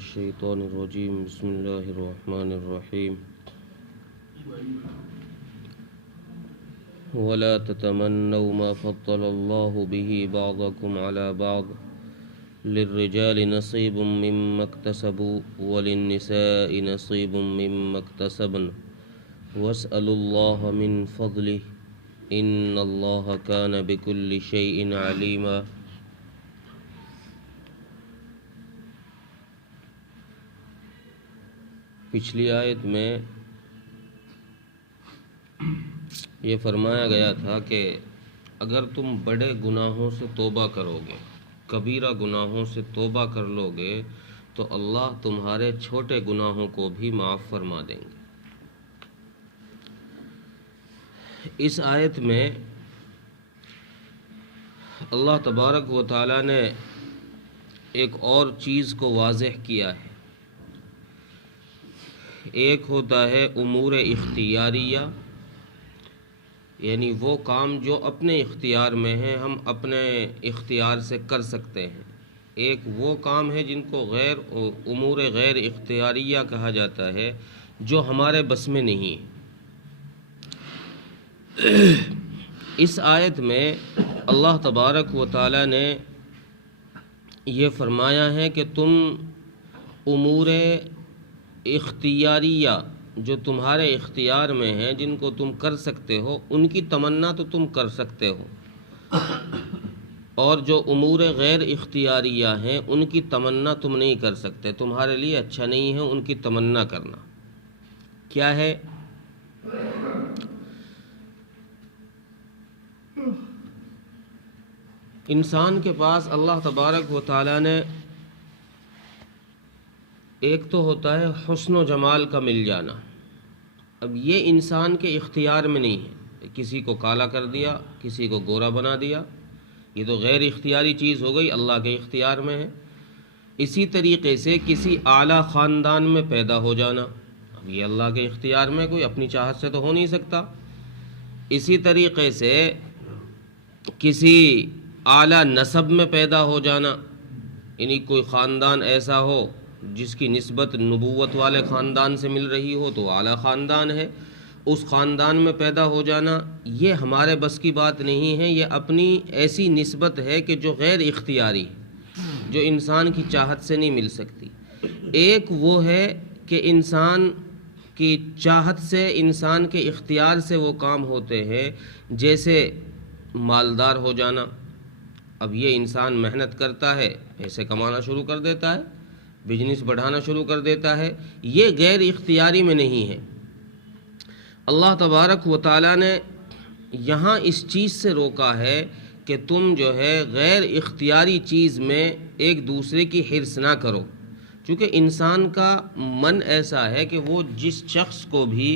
الشيطان الرجيم بسم الله الرحمن الرحيم ولا تتمنوا ما فضل الله به بعضكم على بعض للرجال نصيب مما اكتسبوا وللنساء نصيب مما اكتسبن واسألوا الله من فضله إن الله كان بكل شيء عليما۔ پچھلی آیت میں یہ فرمایا گیا تھا کہ اگر تم بڑے گناہوں سے توبہ کرو گے، کبیرہ گناہوں سے توبہ کر لو گے تو اللہ تمہارے چھوٹے گناہوں کو بھی معاف فرما دیں گے۔ اس آیت میں اللہ تبارک و تعالی نے ایک اور چیز کو واضح کیا ہے۔ ایک ہوتا ہے امور اختیاریہ، یعنی وہ کام جو اپنے اختیار میں ہیں، ہم اپنے اختیار سے کر سکتے ہیں۔ ایک وہ کام ہے جن کو امور غیر اختیاریہ کہا جاتا ہے، جو ہمارے بس میں نہیں ہے۔ اس آیت میں اللہ تبارک و تعالی نے یہ فرمایا ہے کہ تم امور اختیاریہ جو تمہارے اختیار میں ہیں، جن کو تم کر سکتے ہو، ان کی تمنا تو تم کر سکتے ہو، اور جو امور غیر اختیاریہ ہیں ان کی تمنا تم نہیں کر سکتے، تمہارے لیے اچھا نہیں ہے ان کی تمنا کرنا۔ کیا ہے؟ انسان کے پاس اللہ تبارک و تعالی نے ایک تو ہوتا ہے حسن و جمال کا مل جانا۔ اب یہ انسان کے اختیار میں نہیں ہے، کسی کو کالا کر دیا، کسی کو گورا بنا دیا، یہ تو غیر اختیاری چیز ہو گئی، اللہ کے اختیار میں ہے۔ اسی طریقے سے کسی اعلیٰ خاندان میں پیدا ہو جانا، اب یہ اللہ کے اختیار میں، کوئی اپنی چاہت سے تو ہو نہیں سکتا۔ اسی طریقے سے کسی اعلیٰ نسب میں پیدا ہو جانا، یعنی کوئی خاندان ایسا ہو جس کی نسبت نبوت والے خاندان سے مل رہی ہو تو اعلیٰ خاندان ہے، اس خاندان میں پیدا ہو جانا، یہ ہمارے بس کی بات نہیں ہے، یہ اپنی ایسی نسبت ہے کہ جو غیر اختیاری ہے، جو انسان کی چاہت سے نہیں مل سکتی۔ ایک وہ ہے کہ انسان کی چاہت سے، انسان کے اختیار سے وہ کام ہوتے ہیں، جیسے مالدار ہو جانا۔ اب یہ انسان محنت کرتا ہے، پیسے کمانا شروع کر دیتا ہے، بزنس بڑھانا شروع کر دیتا ہے، یہ غیر اختیاری میں نہیں ہے۔ اللہ تبارک و تعالی نے یہاں اس چیز سے روکا ہے کہ تم جو ہے غیر اختیاری چیز میں ایک دوسرے کی حرص نہ کرو، چونکہ انسان کا من ایسا ہے کہ وہ جس شخص کو بھی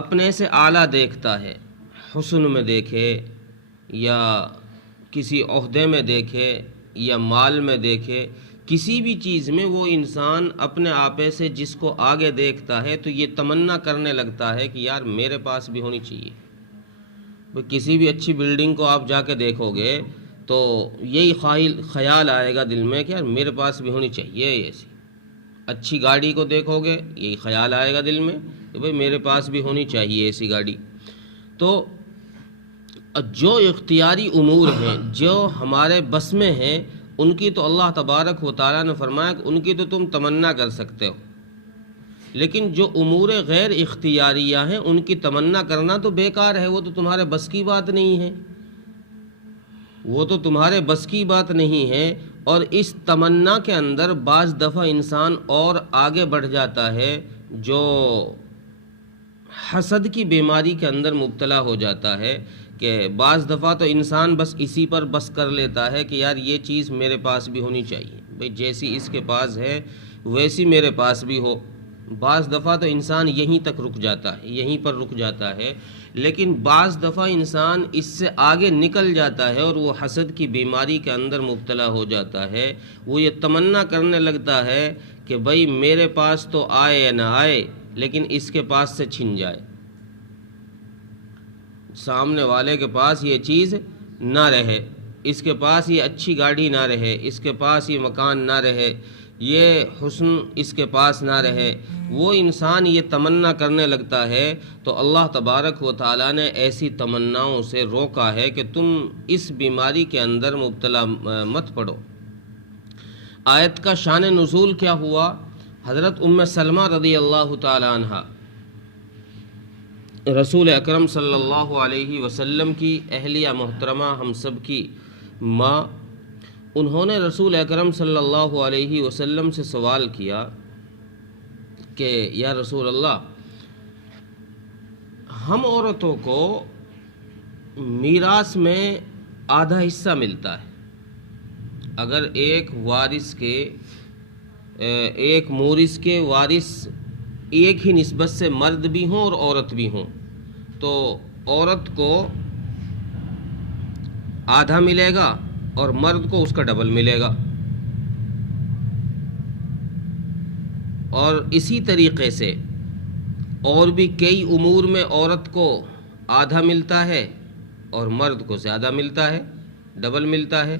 اپنے سے اعلیٰ دیکھتا ہے، حسن میں دیکھے یا کسی عہدے میں دیکھے یا مال میں دیکھے، کسی بھی چیز میں وہ انسان اپنے آپے سے جس کو آگے دیکھتا ہے تو یہ تمنا کرنے لگتا ہے کہ یار میرے پاس بھی ہونی چاہیے۔ کسی بھی اچھی بلڈنگ کو آپ جا کے دیکھو گے تو یہی خیال آئے گا دل میں کہ یار میرے پاس بھی ہونی چاہیے ایسی۔ اچھی گاڑی کو دیکھو گے، یہی خیال آئے گا دل میں کہ بھئی میرے پاس بھی ہونی چاہیے ایسی گاڑی۔ تو جو اختیاری امور ہیں، جو ہمارے بس میں ہیں، ان کی تو اللہ تبارک و تعالیٰ نے فرمایا کہ ان کی تو تم تمنا کر سکتے ہو، لیکن جو امور غیر اختیاریہ ہیں ان کی تمنا کرنا تو بیکار ہے، وہ تو تمہارے بس کی بات نہیں ہے، وہ تو تمہارے بس کی بات نہیں ہے۔ اور اس تمنا کے اندر بعض دفعہ انسان اور آگے بڑھ جاتا ہے، جو حسد کی بیماری کے اندر مبتلا ہو جاتا ہے، کہ بعض دفعہ تو انسان بس اسی پر بس کر لیتا ہے کہ یار یہ چیز میرے پاس بھی ہونی چاہیے، بھئی جیسی اس کے پاس ہے ویسی میرے پاس بھی ہو۔ بعض دفعہ تو انسان یہیں تک رک جاتا ہے، یہیں پر رک جاتا ہے، لیکن بعض دفعہ انسان اس سے آگے نکل جاتا ہے اور وہ حسد کی بیماری کے اندر مبتلا ہو جاتا ہے۔ وہ یہ تمنا کرنے لگتا ہے کہ بھئی میرے پاس تو آئے یا نہ آئے، لیکن اس کے پاس سے چھن جائے، سامنے والے کے پاس یہ چیز نہ رہے، اس کے پاس یہ اچھی گاڑی نہ رہے، اس کے پاس یہ مکان نہ رہے، یہ حسن اس کے پاس نہ رہے، وہ انسان یہ تمنا کرنے لگتا ہے تو اللہ تبارک و تعالیٰ نے ایسی تمناؤں سے روکا ہے کہ تم اس بیماری کے اندر مبتلا مت پڑو۔ آیت کا شان نزول کیا ہوا؟ حضرت ام سلمہ رضی اللہ تعالی عنہ رسول اکرم صلی اللہ علیہ وسلم کی اہلیہ محترمہ، ہم سب کی ماں، انہوں نے رسول اکرم صلی اللہ علیہ وسلم سے سوال کیا کہ یا رسول اللہ، ہم عورتوں کو میراث میں آدھا حصہ ملتا ہے، اگر ایک وارث کے ایک مورث کے وارث ایک ہی نسبت سے مرد بھی ہوں اور عورت بھی ہوں تو عورت کو آدھا ملے گا اور مرد کو اس کا ڈبل ملے گا، اور اسی طریقے سے اور بھی کئی امور میں عورت کو آدھا ملتا ہے اور مرد کو زیادہ ملتا ہے، ڈبل ملتا ہے۔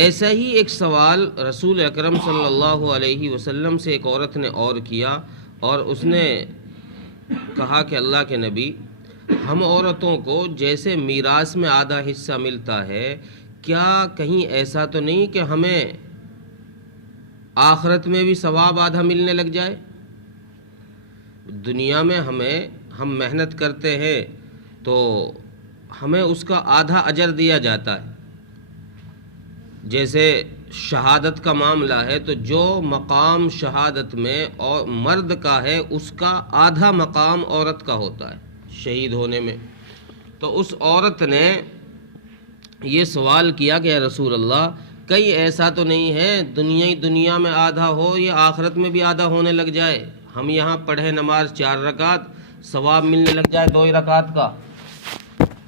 ایسا ہی ایک سوال رسول اکرم صلی اللہ علیہ وسلم سے ایک عورت نے اور کیا، اور اس نے کہا کہ اللہ کے نبی، ہم عورتوں کو جیسے میراث میں آدھا حصہ ملتا ہے، کیا کہیں ایسا تو نہیں کہ ہمیں آخرت میں بھی ثواب آدھا ملنے لگ جائے؟ دنیا میں ہم محنت کرتے ہیں تو ہمیں اس کا آدھا اجر دیا جاتا ہے، جیسے شہادت کا معاملہ ہے تو جو مقام شہادت میں اور مرد کا ہے اس کا آدھا مقام عورت کا ہوتا ہے شہید ہونے میں۔ تو اس عورت نے یہ سوال کیا کہ یا رسول اللہ، کئی ایسا تو نہیں ہے دنیا میں آدھا ہو یا آخرت میں بھی آدھا ہونے لگ جائے؟ ہم یہاں پڑھے نماز 4 رکعت، ثواب ملنے لگ جائے 2 رکعت کا،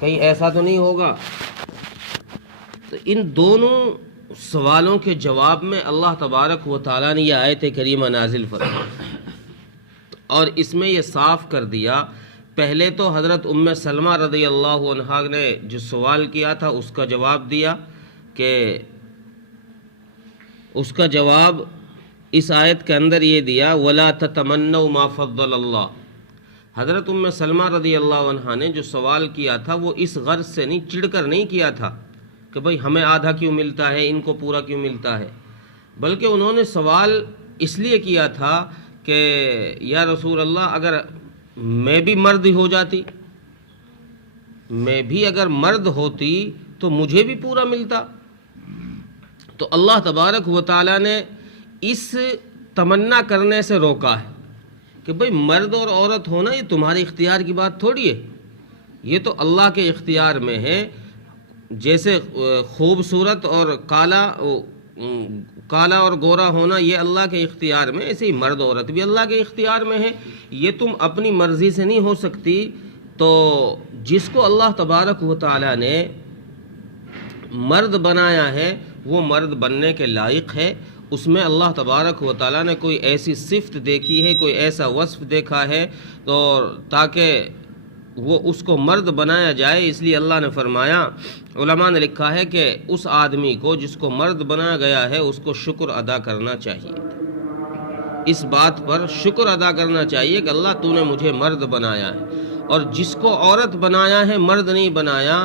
کہیں ایسا تو نہیں ہوگا؟ تو ان دونوں سوالوں کے جواب میں اللہ تبارک و تعالیٰ نے یہ آیت کریمہ نازل فرمائی، اور اس میں یہ صاف کر دیا۔ پہلے تو حضرت ام سلمہ رضی اللہ عنہا نے جو سوال کیا تھا اس کا جواب دیا کہ اس کا جواب اس آیت کے اندر یہ دیا، وَلَا تَتَمَنَّوْا مَا فَضَّلَ اللَّهُ۔ حضرت ام سلمہ رضی اللہ عنہا نے جو سوال کیا تھا وہ اس غرض سے نہیں، چڑھ کر نہیں کیا تھا کہ بھئی ہمیں آدھا کیوں ملتا ہے، ان کو پورا کیوں ملتا ہے، بلکہ انہوں نے سوال اس لیے کیا تھا کہ یا رسول اللہ، اگر میں بھی مرد ہو جاتی، میں بھی اگر مرد ہوتی تو مجھے بھی پورا ملتا۔ تو اللہ تبارک و تعالیٰ نے اس تمنا کرنے سے روکا ہے کہ بھئی مرد اور عورت ہونا یہ تمہارے اختیار کی بات تھوڑی ہے، یہ تو اللہ کے اختیار میں ہے۔ جیسے خوبصورت اور کالا اور گورا ہونا یہ اللہ کے اختیار میں، ایسے ہی مرد عورت بھی اللہ کے اختیار میں ہے، یہ تم اپنی مرضی سے نہیں ہو سکتی۔ تو جس کو اللہ تبارک و تعالیٰ نے مرد بنایا ہے وہ مرد بننے کے لائق ہے، اس میں اللہ تبارک و تعالیٰ نے کوئی ایسی صفت دیکھی ہے، کوئی ایسا وصف دیکھا ہے تو تاکہ وہ اس کو مرد بنایا جائے، اس لیے اللہ نے فرمایا، علماء نے لکھا ہے کہ اس آدمی کو جس کو مرد بنایا گیا ہے اس کو شکر ادا کرنا چاہیے، اس بات پر شکر ادا کرنا چاہیے کہ اللہ تو نے مجھے مرد بنایا ہے، اور جس کو عورت بنایا ہے مرد نہیں بنایا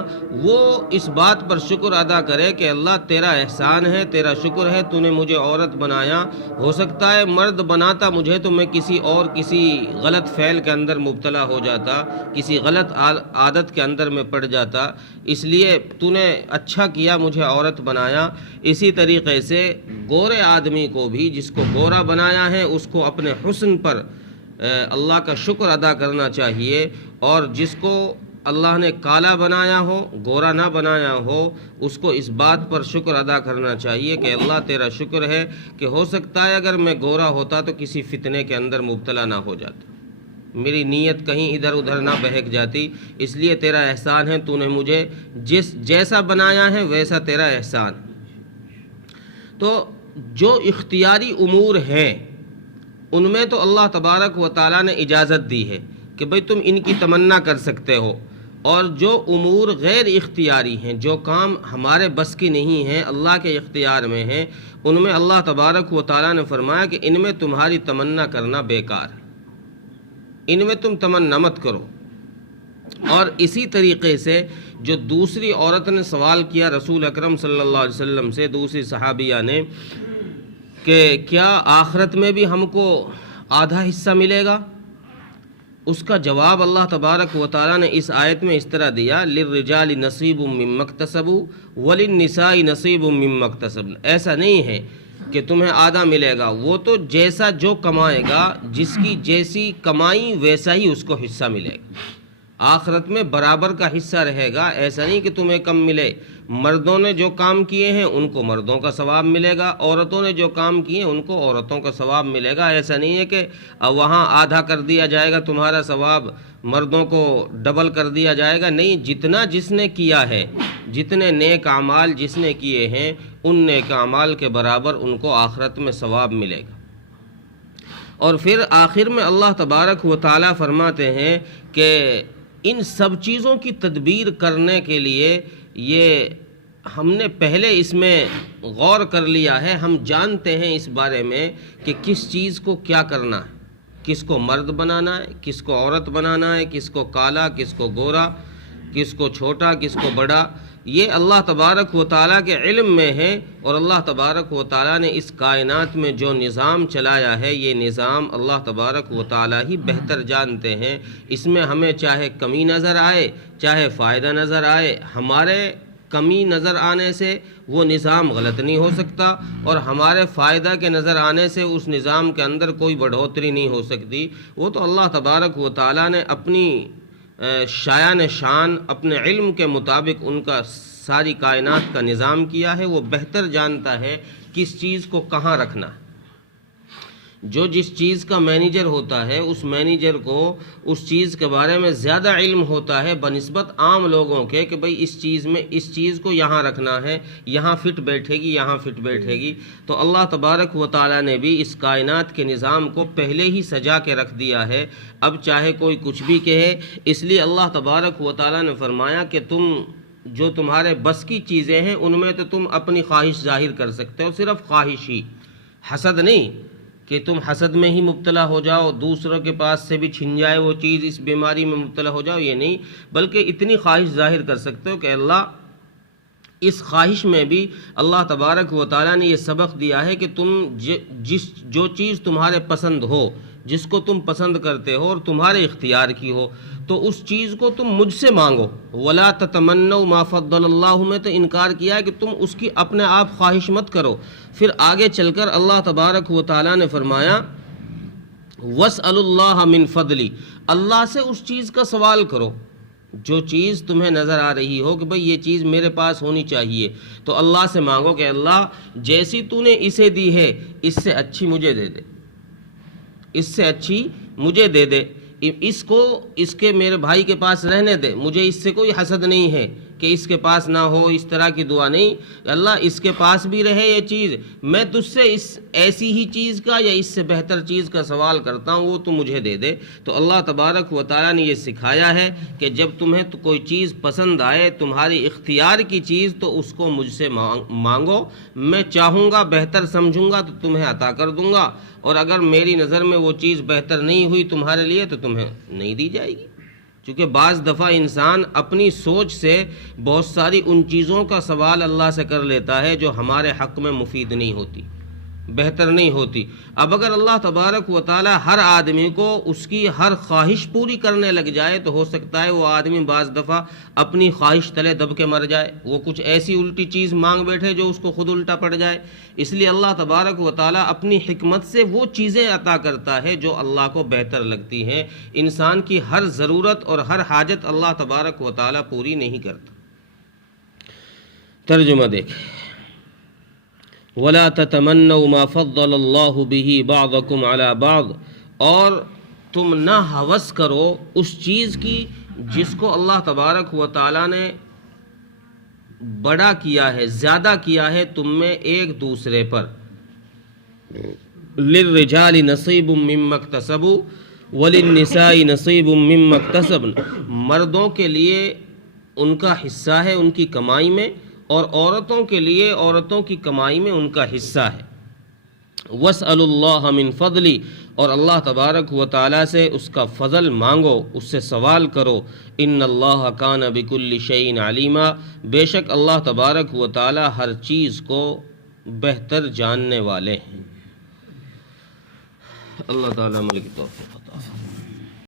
وہ اس بات پر شکر ادا کرے کہ اللہ تیرا احسان ہے، تیرا شکر ہے، تو نے مجھے عورت بنایا۔ ہو سکتا ہے مرد بناتا مجھے تو میں کسی غلط فعل کے اندر مبتلا ہو جاتا، کسی غلط عادت کے اندر میں پڑ جاتا، اس لیے تو نے اچھا کیا مجھے عورت بنایا۔ اسی طریقے سے گورے آدمی کو بھی جس کو گورا بنایا ہے اس کو اپنے حسن پر اللہ کا شکر ادا کرنا چاہیے، اور جس کو اللہ نے کالا بنایا ہو، گورا نہ بنایا ہو، اس کو اس بات پر شکر ادا کرنا چاہیے کہ اللہ تیرا شکر ہے کہ ہو سکتا ہے اگر میں گورا ہوتا تو کسی فتنے کے اندر مبتلا نہ ہو جاتا، میری نیت کہیں ادھر ادھر نہ بہک جاتی، اس لیے تیرا احسان ہے، تو نے مجھے جیسا بنایا ہے ویسا تیرا احسان۔ تو جو اختیاری امور ہیں ان میں تو اللہ تبارک و تعالیٰ نے اجازت دی ہے کہ بھئی تم ان کی تمنا کر سکتے ہو، اور جو امور غیر اختیاری ہیں، جو کام ہمارے بس کی نہیں ہیں، اللہ کے اختیار میں ہیں، ان میں اللہ تبارک و تعالیٰ نے فرمایا کہ ان میں تمہاری تمنا کرنا بیکار ہے، ان میں تم تمنا مت کرو۔ اور اسی طریقے سے جو دوسری عورت نے سوال کیا رسول اکرم صلی اللہ علیہ وسلم سے، دوسری صحابیہ نے، کہ کیا آخرت میں بھی ہم کو آدھا حصہ ملے گا؟ اس کا جواب اللہ تبارک و تعالیٰ نے اس آیت میں اس طرح دیا، للرجال نصیب مما اکتسبوا وللنساء نصیب مما اکتسبن۔ ایسا نہیں ہے کہ تمہیں آدھا ملے گا، وہ تو جیسا جو کمائے گا، جس کی جیسی کمائی ویسا ہی اس کو حصہ ملے گا۔ آخرت میں برابر کا حصہ رہے گا، ایسا نہیں کہ تمہیں کم ملے۔ مردوں نے جو کام کیے ہیں ان کو مردوں کا ثواب ملے گا، عورتوں نے جو کام کیے ہیں ان کو عورتوں کا ثواب ملے گا۔ ایسا نہیں ہے کہ وہاں آدھا کر دیا جائے گا، تمہارا ثواب مردوں کو ڈبل کر دیا جائے گا، نہیں، جتنا جس نے کیا ہے، جتنے نیک اعمال جس نے کیے ہیں، ان نیک اعمال کے برابر ان کو آخرت میں ثواب ملے گا۔ اور پھر آخر میں اللہ تبارک و تعالیٰ فرماتے ہیں کہ ان سب چیزوں کی تدبیر کرنے کے لیے یہ ہم نے پہلے اس میں غور کر لیا ہے، ہم جانتے ہیں اس بارے میں کہ کس چیز کو کیا کرنا ہے، کس کو مرد بنانا ہے، کس کو عورت بنانا ہے، کس کو کالا، کس کو گورا، کس کو چھوٹا، کس کو بڑا، یہ اللہ تبارک و تعالیٰ کے علم میں ہے۔ اور اللہ تبارک و تعالیٰ نے اس کائنات میں جو نظام چلایا ہے، یہ نظام اللہ تبارک و تعالیٰ ہی بہتر جانتے ہیں۔ اس میں ہمیں چاہے کمی نظر آئے، چاہے فائدہ نظر آئے، ہمارے کمی نظر آنے سے وہ نظام غلط نہیں ہو سکتا، اور ہمارے فائدہ کے نظر آنے سے اس نظام کے اندر کوئی بڑھوتری نہیں ہو سکتی۔ وہ تو اللہ تبارک و تعالیٰ نے اپنی شایان شان اپنے علم کے مطابق ان کا ساری کائنات کا نظام کیا ہے۔ وہ بہتر جانتا ہے کس چیز کو کہاں رکھنا ہے۔ جو جس چیز کا مینیجر ہوتا ہے، اس مینیجر کو اس چیز کے بارے میں زیادہ علم ہوتا ہے بنسبت عام لوگوں کے، کہ بھئی اس چیز میں اس چیز کو یہاں رکھنا ہے، یہاں فٹ بیٹھے گی، یہاں فٹ بیٹھے گی۔ تو اللہ تبارک و تعالیٰ نے بھی اس کائنات کے نظام کو پہلے ہی سجا کے رکھ دیا ہے، اب چاہے کوئی کچھ بھی کہے۔ اس لیے اللہ تبارک و تعالیٰ نے فرمایا کہ تم جو تمہارے بس کی چیزیں ہیں ان میں تو تم اپنی خواہش ظاہر کر سکتے ہو، صرف خواہش ہی، حسد نہیں کہ تم حسد میں ہی مبتلا ہو جاؤ، دوسروں کے پاس سے بھی چھن جائے وہ چیز، اس بیماری میں مبتلا ہو جاؤ، یہ نہیں، بلکہ اتنی خواہش ظاہر کر سکتے ہو کہ اللہ، اس خواہش میں بھی اللہ تبارک و تعالیٰ نے یہ سبق دیا ہے کہ تم جو چیز تمہارے پسند ہو، جس کو تم پسند کرتے ہو اور تمہارے اختیار کی ہو، تو اس چیز کو تم مجھ سے مانگو۔ وَلَا تَتَمَنَّوْا مَا فَضَّلَ اللَّهُ میں تو انکار کیا ہے کہ تم اس کی اپنے آپ خواہش مت کرو۔ پھر آگے چل کر اللہ تبارک و تعالیٰ نے فرمایا وَاسْأَلُوا اللَّهَ مِن فَضْلِ، اللہ سے اس چیز کا سوال کرو، جو چیز تمہیں نظر آ رہی ہو کہ بھئی یہ چیز میرے پاس ہونی چاہیے، تو اللہ سے مانگو کہ اللہ جیسی تو نے اسے دی ہے اس سے اچھی مجھے دے دے، اس سے اچھی مجھے دے دے، اس کو اس کے میرے بھائی کے پاس رہنے دے، مجھے اس سے کوئی حسد نہیں ہے کہ اس کے پاس نہ ہو، اس طرح کی دعا نہیں، اللہ اس کے پاس بھی رہے یہ چیز، میں تجھ سے اس ایسی ہی چیز کا یا اس سے بہتر چیز کا سوال کرتا ہوں، وہ تو مجھے دے دے۔ تو اللہ تبارک و تعالیٰ نے یہ سکھایا ہے کہ جب تمہیں تو کوئی چیز پسند آئے، تمہاری اختیار کی چیز، تو اس کو مجھ سے مانگو، میں چاہوں گا، بہتر سمجھوں گا تو تمہیں عطا کر دوں گا، اور اگر میری نظر میں وہ چیز بہتر نہیں ہوئی تمہارے لیے تو تمہیں نہیں دی جائے گی۔ چونکہ بعض دفعہ انسان اپنی سوچ سے بہت ساری ان چیزوں کا سوال اللہ سے کر لیتا ہے جو ہمارے حق میں مفید نہیں ہوتی، بہتر نہیں ہوتی۔ اب اگر اللہ تبارک و تعالی ہر آدمی کو اس کی ہر خواہش پوری کرنے لگ جائے تو ہو سکتا ہے وہ آدمی بعض دفعہ اپنی خواہش تلے دب کے مر جائے، وہ کچھ ایسی الٹی چیز مانگ بیٹھے جو اس کو خود الٹا پڑ جائے۔ اس لیے اللہ تبارک و تعالی اپنی حکمت سے وہ چیزیں عطا کرتا ہے جو اللہ کو بہتر لگتی ہیں۔ انسان کی ہر ضرورت اور ہر حاجت اللہ تبارک و تعالی پوری نہیں کرتا۔ ترجمہ دیکھیں، وَلَا تَتَمَنَّوْا مَا فَضَّلَ اللَّهُ بِهِ بَعْضَكُمْ عَلَى بَعْضٍ، اور تم نہ ہوس کرو اس چیز کی جس کو اللہ تبارک و تعالیٰ نے بڑا کیا ہے، زیادہ کیا ہے تم میں ایک دوسرے پر۔ لِلرِّجَالِ نَصِيبٌ مِّمَّا اكْتَسَبُوا، وَلِلنِّسَاءِ نَصِيبٌ مِّمَّا اكْتَسَبْنَ، مردوں کے لیے ان کا حصہ ہے ان کی کمائی میں، اور عورتوں کے لیے عورتوں کی کمائی میں ان کا حصہ ہے۔ وَاسْأَلُوا اللَّهَ مِن فَضْلِ، اور اللہ تبارک و تعالیٰ سے اس کا فضل مانگو، اس سے سوال کرو۔ ان اللہ کان بکل شیء علیما، بے شک اللہ تبارک و تعالیٰ ہر چیز کو بہتر جاننے والے ہیں۔ اللہ تعالیٰ عمل کی توفیق۔